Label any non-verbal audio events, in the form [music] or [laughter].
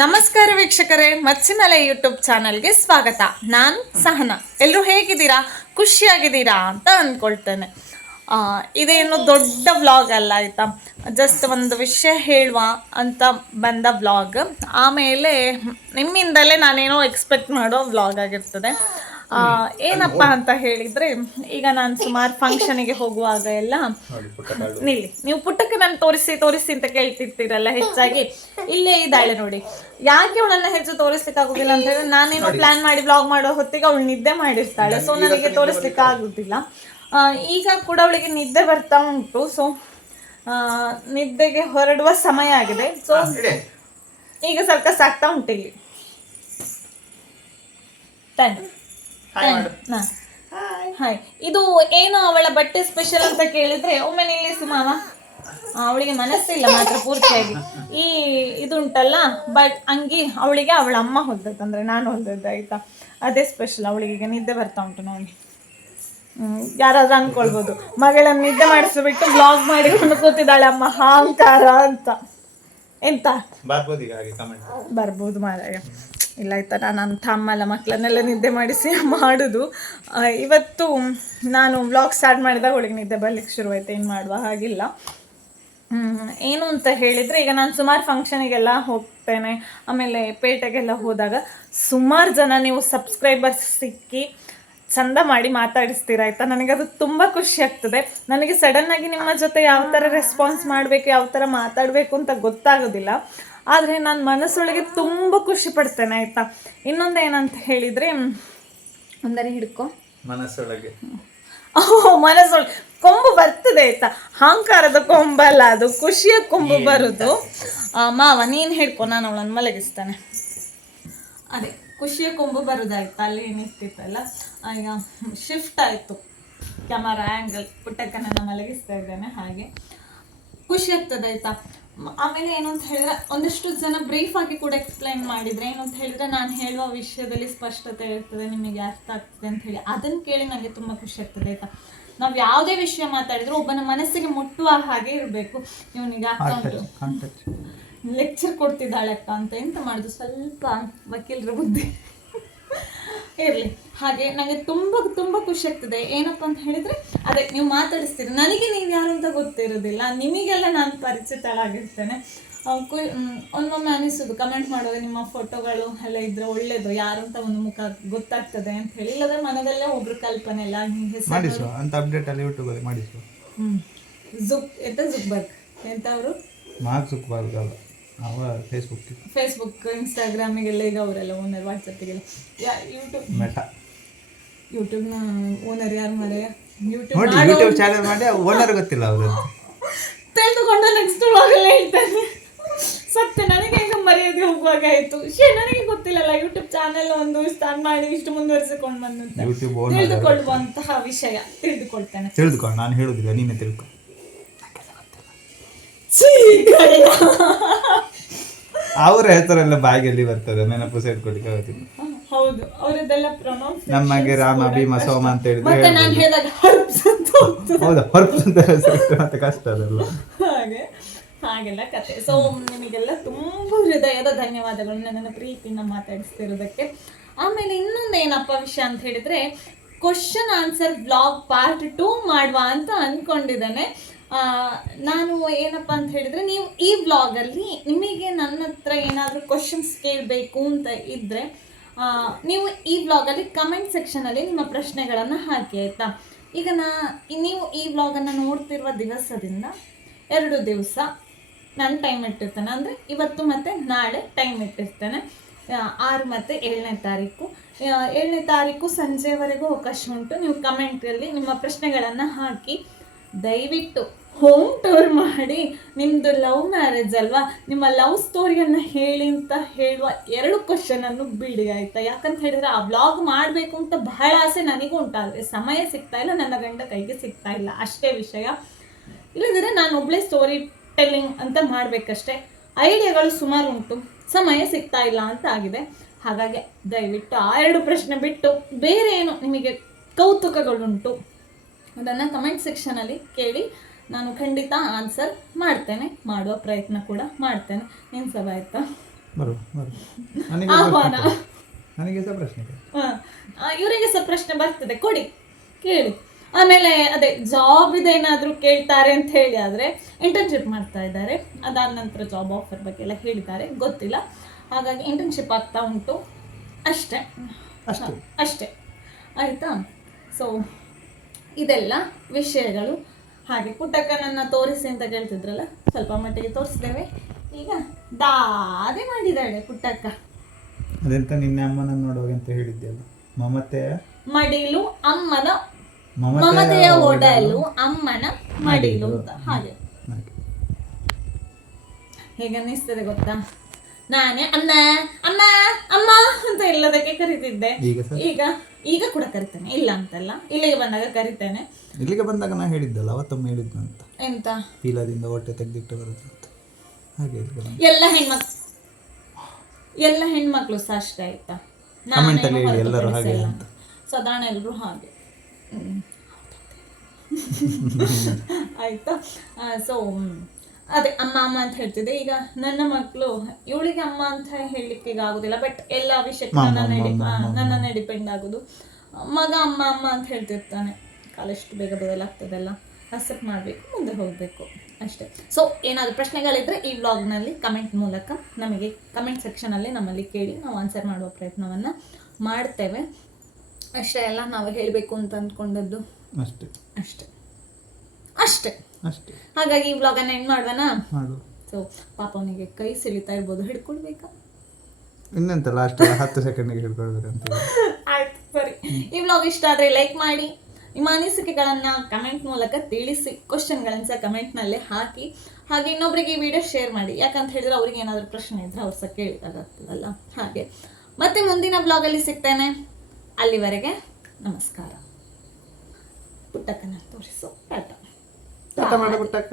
ನಮಸ್ಕಾರ ವೀಕ್ಷಕರೇ ಮಚ್ಚಿಮಲೆ ಯೂಟ್ಯೂಬ್ ಚಾನಲ್ಗೆ ಸ್ವಾಗತ. ನಾನು ಸಹನಾ. ಎಲ್ಲರೂ ಹೇಗಿದ್ದೀರಾ? ಖುಷಿಯಾಗಿದ್ದೀರಾ ಅಂತ ಅಂದ್ಕೊಳ್ತೇನೆ. ಇದೇನು ದೊಡ್ಡ ವ್ಲಾಗ್ ಅಲ್ಲ ಆಯಿತಾ? ಜಸ್ಟ್ ಒಂದು ವಿಷಯ ಹೇಳುವ ಅಂತ ಬಂದ ವ್ಲಾಗ್. ಆಮೇಲೆ ನಿಮ್ಮಿಂದಲೇ ನಾನೇನೋ ಎಕ್ಸ್ಪೆಕ್ಟ್ ಮಾಡೋ ವ್ಲಾಗ್ ಆಗಿರ್ತದೆ. ಏನಪ್ಪ ಅಂತ ಹೇಳಿದ್ರೆ ಈಗ ನಾನು ಸುಮಾರು ಫಂಕ್ಷನಿಗೆ ಹೋಗುವಾಗ ಎಲ್ಲ ನಿಲ್ಲಿ ನೀವು ಪುಟ್ಟಕ್ಕೆ ನಾನು ತೋರಿಸಿ ತೋರಿಸಿ ಅಂತ ಕೇಳ್ತಿರ್ತೀರಲ್ಲ ಹೆಚ್ಚಾಗಿ. ಇಲ್ಲೇ ಇದ್ದಾಳೆ ನೋಡಿ. ಯಾಕೆ ಅವಳನ್ನ ಹೆಚ್ಚು ತೋರಿಸ್ಲಿಕ್ಕೆ ಆಗುದಿಲ್ಲ ಅಂತ ಹೇಳಿದ್ರೆ ನಾನೇನೋ ಪ್ಲಾನ್ ಮಾಡಿ ಬ್ಲಾಗ್ ಮಾಡೋ ಹೊತ್ತಿಗೆ ಅವಳು ನಿದ್ದೆ ಮಾಡಿರ್ತಾಳೆ. ಸೊ ನನಗೆ ತೋರಿಸ್ಲಿಕ್ಕೆ ಆಗುದಿಲ್ಲ. ಈಗ ಕೂಡ ಅವಳಿಗೆ ನಿದ್ದೆ ಬರ್ತಾ ಉಂಟು. ಸೊ ನಿದ್ದೆಗೆ ಹೊರಡುವ ಸಮಯ ಆಗಿದೆ. ಸೊ ಈಗ ಸರ್ಕಸ್ ಆಗ್ತಾ ಉಂಟು ಇಲ್ಲಿ. ಟೈಮ್ ಹಾಯ್ ಇದು ಏನು ಅವಳ ಬಟ್ಟೆ ಸ್ಪೆಷಲ್ ಅಂತ ಕೇಳಿದ್ರೆ ಒಮ್ಮೆ ನಿಲ್ಲಿಸು ಮಾವ. ಅವಳಿಗೆ ಮನಸ್ಸಿಲ್ಲ ಮಾತ್ರ ಪೂರ್ತಿಯಾಗಿ. ಈ ಇದುಂಟಲ್ಲ ಬಟ್ ಅಂಗಿ ಅವಳಿಗೆ ಅವಳ ಅಮ್ಮ ಹೊಲ್ದದ್ದು ಅಂದ್ರೆ ನಾನು ಹೊಲ್ದದ್ದು ಆಯ್ತಾ? ಅದೇ ಸ್ಪೆಷಲ್ ಅವಳಿಗೆ ಈಗ ನಿದ್ದೆ ಬರ್ತಾ ಉಂಟು ನೋಡಿ. ಹ್ಮ್, ಯಾರಾದ್ರೂ ಅನ್ಕೊಳ್ಬೋದು. ಮಗಳನ್ನ ನಿದ್ದೆ ಮಾಡಿಸ್ಬಿಟ್ಟು ಬ್ಲಾಗ್ ಮಾಡಿ ಕೊಂಡು ಕೂತಿದ್ದಾಳೆ ಅಮ್ಮ. ಹಾಂಕಾರ ಅಂತ. ಎಂತ? ಈಗ ಹಾಗೆ ಕಮೆಂಟ್ ಬರ್ಬೋದು ಮಾರಾಯ. ಇಲ್ಲ ಆಯ್ತಾ ನಾನು ತಮ್ಮಲ್ಲ ಮಕ್ಕಳನ್ನೆಲ್ಲ ನಿದ್ದೆ ಮಾಡಿಸಿ [laughs] ಮಾಡೋದು. ಇವತ್ತು ನಾನು ವ್ಲಾಗ್ ಸ್ಟಾರ್ಟ್ ಮಾಡಿದಾಗ ಅವಳಿಗೆ ನಿದ್ದೆ ಬರ್ಲಿಕ್ಕೆ ಶುರುವಾಯ್ತು, ಏನು ಮಾಡುವ ಹಾಗಿಲ್ಲ. ಏನು ಅಂತ ಹೇಳಿದರೆ ಈಗ ನಾನು ಸುಮಾರು ಫಂಕ್ಷನಿಗೆಲ್ಲ ಹೋಗ್ತೇನೆ. ಆಮೇಲೆ ಪೇಟೆಗೆಲ್ಲ ಹೋದಾಗ ಸುಮಾರು ಜನ ನೀವು ಸಬ್ಸ್ಕ್ರೈಬರ್ಸ್ ಸಿಕ್ಕಿ ಚಂದ ಮಾಡಿ ಮಾತಾಡಿಸ್ತೀರ, ಆಯ್ತಾ? ನನಗೆ ಅದು ತುಂಬ ಖುಷಿ ಆಗ್ತದೆ. ನನಗೆ ಸಡನ್ನಾಗಿ ನಿಮ್ಮ ಜೊತೆ ಯಾವ ಥರ ರೆಸ್ಪಾನ್ಸ್ ಮಾಡಬೇಕು, ಯಾವ ಥರ ಮಾತಾಡಬೇಕು ಅಂತ ಗೊತ್ತಾಗೋದಿಲ್ಲ. ಆದರೆ ನಾನು ಮನಸ್ಸೊಳಗೆ ತುಂಬ ಖುಷಿ ಪಡ್ತೇನೆ ಆಯಿತಾ? ಇನ್ನೊಂದು ಏನಂತ ಹೇಳಿದರೆ ಅಂದರೆ ಹಿಡ್ಕೊ. ಮನಸ್ಸೊಳಗೆ. ಓಹ್ ಮನಸ್ಸೊಳಗೆ ಕೊಂಬು ಬರ್ತದೆ ಆಯ್ತಾ? ಅಹಂಕಾರದ ಕೊಂಬಲ್ಲ ಅದು ಖುಷಿಯ ಕೊಂಬು ಬರುದು. ಆ, ಮಾವ ನೀನು ಹಿಡ್ಕೊ ನಾನು ಅವಳನ್ನು ಮಲಗಿಸ್ತಾನೆ. ಅದೇ ಖುಷಿಯ ಕೊಂಬು ಬರುದಾಯ್ತಾ? ಅಲ್ಲಿ ಏನಿರ್ತಿತ್ತಲ್ಲ? ಈಗ ಶಿಫ್ಟ್ ಆಯಿತು. ಕ್ಯಾಮರಾ ಆ್ಯಂಗಲ್ ಪುಟ್ಟಕ್ಕನನ್ನ ಮಲಗಿಸ್ತಾ ಇದ್ದೇನೆ ಹಾಗೆ. ಖುಷಿ ಆಗ್ತದೆ ಆಯ್ತಾ? ಆಮೇಲೆ ಏನು ಅಂತ ಹೇಳಿದ್ರೆ ಒಂದಷ್ಟು ಜನ ಬ್ರೀಫ್ ಆಗಿ ಕೂಡ ಎಕ್ಸ್ಪ್ಲೈನ್ ಮಾಡಿದ್ರೆ ಏನು ಅಂತ ಹೇಳಿದ್ರೆ ನಾನು ಹೇಳುವ ವಿಷಯದಲ್ಲಿ ಸ್ಪಷ್ಟತೆ ಇರ್ತದೆ ನಿಮಗೆ ಅರ್ಥ ಆಗ್ತದೆ ಅಂತ ಹೇಳಿ. ಅದನ್ನು ಕೇಳಿ ನನಗೆ ತುಂಬ ಖುಷಿ ಆಗ್ತದೆ ಆಯ್ತಾ? ನಾವು ಯಾವುದೇ ವಿಷಯ ಮಾತಾಡಿದ್ರು ಒಬ್ಬನ ಮನಸ್ಸಿಗೆ ಮುಟ್ಟುವ ಹಾಗೆ ಇರಬೇಕು. ಇವನಿಗೆ ನಿಮಗೆ ಉಂಟು ಲೆಕ್ಚರ್ ಕೊಡ್ತಿದ್ದಾಳೆ ಅಕ್ಕ ಅಂತ ಎಂತ ಮಾಡುದು? ಸ್ವಲ್ಪ ವಕೀಲರ ಬುದ್ಧಿ. ಇರಲಿ. ಹಾಗೆ ನನಗೆ ತುಂಬ ತುಂಬ ಖುಷಿ ಆಗ್ತದೆ. ಏನಪ್ಪ ಅಂತ ಹೇಳಿದ್ರೆ ಅದೇ ನೀವು ಮಾತಾಡಿಸ್ತೀರಿ. ನನಗೆ ನೀವು ಯಾರು ಅಂತ ಗೊತ್ತಿರೋದಿಲ್ಲ. ನಿಮಗೆಲ್ಲ ನಾನು ಪರಿಚಿತಳಾಗಿರ್ತೇನೆ ಒಂದೊಮ್ಮೆ ಅನಿಸೋದು ಕಮೆಂಟ್ ಮಾಡುವಾಗ ನಿಮ್ಮ ಫೋಟೋಗಳು ಎಲ್ಲ ಇದ್ರೆ ಒಳ್ಳೇದು. ಯಾರು ಅಂತ ಒಂದು ಮುಖ ಗೊತ್ತಾಗ್ತದೆ ಅಂತ ಹೇಳಿ. ಇಲ್ಲದ್ರೆ ಮನದಲ್ಲೇ ಒಬ್ರು ಕಲ್ಪನೆ ಎಲ್ಲ ಹೆಸರು. ಮಾಡಿಸುವ. ಅಂತ ಅಪ್ಡೇಟ್ ಅಲ್ಲಿ ಯೂಟ್ಯೂಬ್ ಅಲ್ಲಿ ಮಾಡಿಸುವ. ಹ್ಮ್. ಜುಕ್ ಎಂತ ಜುಕ್ಬರ್ಗ್ ಎಂತ ಅವರು? ಮಾರ್ಕ್ ಸುಕ್ಬಾರ್ದು ಅಲ್ಲ ಫೇಸ್ಬುಕ್ ಫೇಸ್ಬುಕ್ ಇನ್ಸ್ಟಾಗ್ರಾಮಿಗೆಲ್ಲ ಈಗ ಅವರೆಲ್ಲ ಓನರ್ ವಾಟ್ಸಪ್ಪಿಗೆಲ್ಲ ಯೂಟ್ಯೂಬ್ ಮೆಟಾ ಯೂಟ್ಯೂಬ್ನ ಓನರ್ ಯಾರು ಮಾರೆ ಯೂಟ್ಯೂಬ್ ನೋಡಿ ಯೂಟ್ಯೂಬ್ ಚಾನಲ್ ಮಾಡಿ ಓನರ್ ಗೊತ್ತಿಲ್ಲ ಅವರು. ತಿಳಿದುಕೊಂಡು ನೆಕ್ಸ್ಟ್ ವ್ಲಾಗಲ್ಲಿ ಹೇಳ್ತಾರೆ ಸತ್ಯ ನನಗೆ ಈಗ ಮರ್ಯಾದೆ ಹೋಗುವಾಗ ಆಯ್ತು. ಶೇ ನನಗೆ ಗೊತ್ತಿಲ್ಲಲ್ಲ ಯೂಟ್ಯೂಬ್ ಚಾನೆಲ್ ಒಂದು ಸ್ಟಾರ್ಟ್ ಮಾಡಿ ಇಷ್ಟು ಮುಂದುವರಿಸಿಕೊಂಡು ಬಂದಂತ. ಯೂಟ್ಯೂಬ್ ಓನರ್ ತಿಳಿದುಕೊಳ್ಳುವಂತಹ ವಿಷಯ ತಿಳಿದುಕೊಳ್ತೇನೆ ತಿಳಿದುಕೊಂಡು ನಾನು ಹೇಳುದಿಲ್ಲ ನೀನೇ ತಿಳ್ಕೊ. ಅವರ ಹೆಸರೆಲ್ಲ ಬಾಯಿಗೆ ಬರ್ತದೆ ನೆನಪು ಸೈಡ್ ಕೊಡ್ಲಿಕ್ಕೆ ಆಗೋದಿಲ್ಲ. ಹೌದು ಪ್ರೊನೌನ್ಸ್ ನಮಗೆ ರಾಮ ಭೀಮ ಸೋಮ ಅಂತ ಹೇಳಿದ್ರೆ ಮತ್ತೆ ನಾನು ಹೇಳಿದಾಗ ಹರ್ಬ್ಸ್ ಅಂತ ಹೋಗ್ತದೆ. ಹೌದಾ ಹೊರತು ಅಂತ ಹೆಸರು ಮತ್ತೆ ಕಷ್ಟ ಅದೆಲ್ಲ. ಹಾಗೆ ಹಾಗೆಲ್ಲ ಕತೆ. ಸೊ ನಿಮಗೆಲ್ಲ ತುಂಬ ಹೃದಯದ ಧನ್ಯವಾದಗಳು ನನ್ನನ್ನು ಪ್ರೀತಿಯಿಂದ ಮಾತಾಡಿಸ್ತಿರೋದಕ್ಕೆ. ಆಮೇಲೆ ಇನ್ನೊಂದು ಏನಪ್ಪ ವಿಷಯ ಅಂತ ಹೇಳಿದ್ರೆ question answer blog part two ಮಾಡುವ ಅಂತ ಅಂದ್ಕೊಂಡಿದ್ದೇನೆ ನಾನು ಏನಪ್ಪ ಅಂತ ಹೇಳಿದ್ರೆ ನೀವು ಈ ಬ್ಲಾಗಲ್ಲಿ ನಿಮಗೆ ನನ್ನ ಹತ್ರ ಏನಾದರೂ ಕ್ವಶನ್ಸ್ ಕೇಳಬೇಕು ಅಂತ ಇದ್ದರೆ ನೀವು ಈ ಬ್ಲಾಗಲ್ಲಿ ಕಮೆಂಟ್ ಸೆಕ್ಷನಲ್ಲಿ ನಿಮ್ಮ ಪ್ರಶ್ನೆಗಳನ್ನು ಹಾಕಿ, ಆಯಿತಾ? ಈಗ ನಾ ನೀವು ಈ ಬ್ಲಾಗನ್ನು ನೋಡ್ತಿರುವ ದಿವಸದಿಂದ ಎರಡು ದಿವಸ ನಾನು ಟೈಮ್ ಇಟ್ಟಿರ್ತೇನೆ. ಅಂದರೆ ಇವತ್ತು ಮತ್ತು ನಾಳೆ ಟೈಮ್ ಇಟ್ಟಿರ್ತೇನೆ. ಆರು ಮತ್ತು ಏಳನೇ ತಾರೀಕು. ಏಳನೇ ತಾರೀಕು ಸಂಜೆವರೆಗೂ ಅವಕಾಶ ಉಂಟು. ನೀವು ಕಮೆಂಟಲ್ಲಿ ನಿಮ್ಮ ಪ್ರಶ್ನೆಗಳನ್ನು ಹಾಕಿ, ದಯವಿಟ್ಟು ಹೋಮ್ ಟೂರ್ ಮಾಡಿ ನಿಮ್ಮದು ಲವ್ ಮ್ಯಾರೇಜ್ ಅಲ್ವಾ? ನಿಮ್ಮ ಲವ್ ಸ್ಟೋರಿಯನ್ನು ಹೇಳಿ ಅಂತ ಹೇಳುವ ಎರಡು ಕ್ವಶನನ್ನು ಬಿಡಿ ಆಯಿತಾ? ಯಾಕಂತ ಹೇಳಿದ್ರೆ ಆ ಬ್ಲಾಗ್ ಮಾಡಬೇಕು ಅಂತ ಬಹಳ ಆಸೆ ನನಗೂ ಉಂಟಾದರೆ ಸಮಯ ಸಿಗ್ತಾ ಇಲ್ಲ, ನನ್ನ ಗಂಡ ಕೈಗೆ ಸಿಗ್ತಾ ಇಲ್ಲ. ಅಷ್ಟೇ ವಿಷಯ. ಇಲ್ಲದಿದ್ರೆ ನಾನು ಒಬ್ಳೆ ಸ್ಟೋರಿ ಟೆಲ್ಲಿಂಗ್ ಅಂತ ಮಾಡಬೇಕಷ್ಟೇ. ಐಡಿಯಾಗಳು ಸುಮಾರು ಉಂಟು. ಸಮಯ ಸಿಗ್ತಾ ಇಲ್ಲ ಅಂತ ಆಗಿದೆ. ಹಾಗಾಗಿ ದಯವಿಟ್ಟು ಆ ಎರಡು ಪ್ರಶ್ನೆ ಬಿಟ್ಟು ಬೇರೆ ಏನು ನಿಮಗೆ ಕೌತುಕಗಳುಂಟು? ಅದನ್ನು ಕಮೆಂಟ್ ಸೆಕ್ಷನಲ್ಲಿ ಕೇಳಿ. ನಾನು ಖಂಡಿತ ಆನ್ಸರ್ ಮಾಡ್ತೇನೆ ಮಾಡುವ ಪ್ರಯತ್ನ ಕೂಡ ಮಾಡ್ತೇನೆ. ನಿನ್ ಸಭ ಆಯ್ತಾ? ಆಹ್ವಾನ. ಇವರಿಗೆ ಸಹ ಪ್ರಶ್ನೆ ಬರ್ತದೆ. ಕೊಡಿ ಕೇಳಿ. ಆಮೇಲೆ ಅದೇ ಜಾಬ್ ಇದೇನಾದ್ರೂ ಕೇಳ್ತಾರೆ ಅಂತ ಹೇಳಿ ಆದ್ರೆ ಇಂಟರ್ನ್ಶಿಪ್ ಮಾಡ್ತಾ ಇದ್ದಾರೆ. ಅದಾದ ನಂತರ ಜಾಬ್ ಆಫರ್ ಬಗ್ಗೆ ಎಲ್ಲ ಹೇಳಿದ್ದಾರೆ. ಗೊತ್ತಿಲ್ಲ. ಹಾಗಾಗಿ ಇಂಟರ್ನ್ಶಿಪ್ ಆಗ್ತಾ ಉಂಟು. ಅಷ್ಟೇ. ಅಷ್ಟೇ. ಆಯ್ತಾ? ಸೊ ಇದೆಲ್ಲ ವಿಷಯಗಳು. ಹಾಗೆ ಪುಟ್ಟಕ್ಕನನ್ನ ತೋರಿಸಿ ಅಂತ ಕೇಳ್ತಿದ್ರಲ್ಲ ಸ್ವಲ್ಪ ಮಟ್ಟಿಗೆ ತೋರಿಸಿದ್ದೇವೆ. ಈಗ ದಾದೆ ಮಾಡಿದ್ದಾಳೆ ಪುಟ್ಟಕ್ಕ ಅದೆಂತ ನಿನ್ನೆ ಅಮ್ಮನ ನೋಡುವಾಗ ಅಂತ ಹೇಳಿದ್ದೆಲ್ಲ ಮಮತೆಯ ಮಡಿಲು ಅಮ್ಮನ ಮಮತೆಯ ಒಡಲು. ಅಮ್ಮನ ಮಡಿಲು ಅಂತ ಹಾಗೆ. ಹಾಗೆ. ಹೇಗೆ ಅನ್ನಿಸ್ತದೆ ಗೊತ್ತಾ? ನಾನೇ ಅಮ್ಮ ಅಮ್ಮ ಅಮ್ಮ ಅಂತ ಎಲ್ಲದಕ್ಕೆ ಕರಿತಿದ್ದೆ. ಈಗ ಈಗ ಕೂಡ ಕರಿತೇನೆ ಇಲ್ಲ ಅಂತಲ್ಲ. ಇಲ್ಲಿಗೆ ಬಂದಾಗ ಕರಿತೇನೆ. ಇಲ್ಲಿಗೆ ಬಂದಾಗ ನಾ ಹೇಳಿದ್ದಲ್ಲ ಅವತ್ತೊಮ್ಮೆ ಹೇಳಿದ್ನಂತ. ಎಂತ? ಪೀಲದಿಂದ ಹೊಟ್ಟೆ ತೆಗೆದಿಟ್ಟು ಬರುತ್ತೆ ಅಂತ ಹಾಗೆ. ಎಲ್ಲ ಹೆಣ್ಮಕ್ ಎಲ್ಲ ಹೆಣ್ಮಕ್ಳು ಸಹ ಅಷ್ಟೇ ಆಯ್ತಾ ಕಮೆಂಟ್ ಅಲ್ಲಿ ಹೇಳಿ ಎಲ್ಲರೂ ಹಾಗೆ ಅಂತ. ಸಾಧಾರಣ ಎಲ್ಲರೂ ಹಾಗೆ. [laughs] [laughs] ಆಯ್ತಾ? ಸೊ ಅದೇ ಅಮ್ಮ ಅಮ್ಮ ಅಂತ ಹೇಳ್ತಿದ್ದೆ. ಈಗ ನನ್ನ ಮಕ್ಕಳು ಇವಳಿಗೆ ಅಮ್ಮ ಅಂತ ಹೇಳಲಿಕ್ಕೆ ಈಗ ಆಗುದಿಲ್ಲ ಬಟ್ ಎಲ್ಲ ವಿಷಯಕ್ಕೆ ನನ್ನ ನನ್ನನ್ನೇ ಡಿಪೆಂಡ್ ಆಗೋದು. ಮಗ ಅಮ್ಮ ಅಮ್ಮ ಅಂತ ಹೇಳ್ತಿರ್ತಾನೆ. ಕಾಲ ಎಷ್ಟು ಬೇಗ ಬದಲಾಗ್ತದಲ್ಲ. ಅಕ್ಸೆಪ್ಟ್ ಮಾಡಬೇಕು ಮುಂದೆ ಹೋಗಬೇಕು. ಅಷ್ಟೇ. ಸೊ ಏನಾದರೂ ಪ್ರಶ್ನೆಗಳಿದ್ರೆ ಈ ವ್ಲಾಗ್ನಲ್ಲಿ ಕಮೆಂಟ್ ಮೂಲಕ ನಮಗೆ ಕಮೆಂಟ್ ಸೆಕ್ಷನಲ್ಲಿ ನಮ್ಮಲ್ಲಿ ಕೇಳಿ ನಾವು ಆನ್ಸರ್ ಮಾಡುವ ಪ್ರಯತ್ನವನ್ನು ಮಾಡ್ತೇವೆ. ಅಷ್ಟೇ ಎಲ್ಲ ನಾವು ಹೇಳಬೇಕು ಅಂತ ಅಂದ್ಕೊಂಡದ್ದು. ಅಷ್ಟೇ. ಅಷ್ಟೇ. ಅಷ್ಟೇ. ಅಷ್ಟೇ. ಹಾಗಾಗಿ ಈ ಬ್ಲಾಗನ್ನ ಎಂಡ್ ಮಾಡುವನಾ? ಮಾಡು. ಸೊ ಪಾಪ ಅವನಿಗೆ ಕೈ ಸಿಳಿತಾ ಇರ್ಬೋದು ಹಿಡ್ಕೊಳ್ಬೇಕಾ? ಇನ್ನೆಂತ ಲಾಸ್ಟ್ ಹತ್ತು ಸೆಕೆಂಡಿಗೆ ಹಿಡ್ಕೊಳ್ಬೇಕಂತ. [laughs] ಆಯ್ತು ಸರಿ. ಈ ಬ್ಲಾಗ್ ಇಷ್ಟ ಆದರೆ ಲೈಕ್ ಮಾಡಿ. ನಿಮ್ಮ ಅನಿಸಿಕೆಗಳನ್ನು ಕಮೆಂಟ್ ಮೂಲಕ ತಿಳಿಸಿ ಕ್ವಶನ್ಗಳನ್ನು ಸಹ ಕಮೆಂಟ್ನಲ್ಲೇ ಹಾಕಿ. ಹಾಗೆ ಇನ್ನೊಬ್ಬರಿಗೆ ಈ ವಿಡಿಯೋ ಶೇರ್ ಮಾಡಿ. ಯಾಕಂತ ಹೇಳಿದ್ರೆ ಅವ್ರಿಗೆ ಏನಾದರೂ ಪ್ರಶ್ನೆ ಇದ್ರೆ ಅವ್ರು ಸಹ ಕೇಳಿದಾಗ್ತದಲ್ಲ ಹಾಗೆ. ಮತ್ತೆ ಮುಂದಿನ ಬ್ಲಾಗಲ್ಲಿ ಸಿಗ್ತೇನೆ. ಅಲ್ಲಿವರೆಗೆ ನಮಸ್ಕಾರ. ಪುಟ್ಟಕ್ಕನ ತೋರಿಸು. ಟಾಟಾ. ಟಾಟಾ ಮಾಡು ಪುಟ್ಟಕ್ಕ